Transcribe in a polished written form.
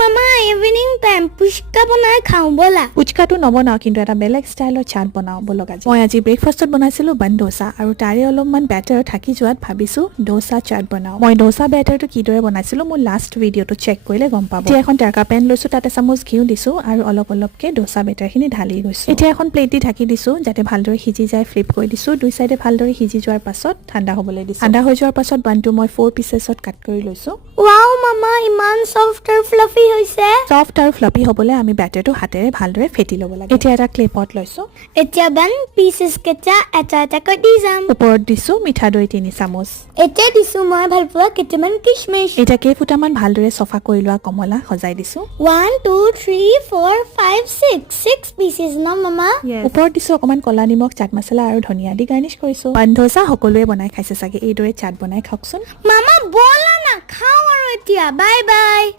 মামা evening time puchka বনাই খাওঁ বলা পুচকাটো নবনাও কিন্তু এটা বেলেগ ষ্টাইলৰ চাট বনাও বলক আজি মই আজি ব্ৰেকফাষ্টত বনাইছিলো বান ডোসা আৰু তাৰে অলপমান বেটাৰ থাকি যোৱাত ভাবিছো ডোসা চাট বনাও মই ডোসা বেটাৰটো কিদৰে বনাইছিলো মোৰ লাষ্ট ভিডিঅ'টো চেক কৰিলে গম পাব এতিয়া এখন টাকা পেন লৈছো তাতে চামুচ ঘিউ দিছো আৰু অলপ অলপকে ডোসা বেটাৰখিনি ঢালি গৈছো এতিয়া এখন প্লেট দি ঢাকি দিছো যাতে ভালদৰে সিজি যায় ফ্লিপ কৰি দিছো দুই সাইডে ভালদৰে সিজি যোৱাৰ পাছত ঠাণ্ডা হ'বলৈ দিছো ঠাণ্ডা হৈ যোৱাৰ পাছত বানটো মই 4 পিচেছত কাট কৰি লৈছো ওৱাও মামা ইমান সফট আৰু ফ্লাফি হৈছে সফট আৰু ফ্লাফি হ'বলৈ আমি বেটাৰটো হাতেৰে ভালদৰে ফেটি ল'ব লাগে এতিয়া এটা ক্লে পট লৈছো এতিয়া বান পিচেছ কেইটা এটা এটাকৈ দি যাম ওপৰত দিছো মিঠা দৈ 3 চামুচ এতিয়া দিছো মই ভাল পোৱা কেইটামান কিচমিচ এতিয়া কেইফুটামান ভালদৰে চফা কৰি লোৱা কমলা সজাই দিছো 1 2 3 4 5 6 পিচেছ ন মামা ওপৰত দিছো অকমান কলা নিমখ চাট মছলা আৰু ধনিয়া দি গাৰ্নিশ কৰিছো বান ডোসা সকলোৱে বনাই খাইছে চাগে এইদৰে চাট বনাই খাওকচোন মামা বলা না খাওঁ আৰু এতিয়া বাই বাই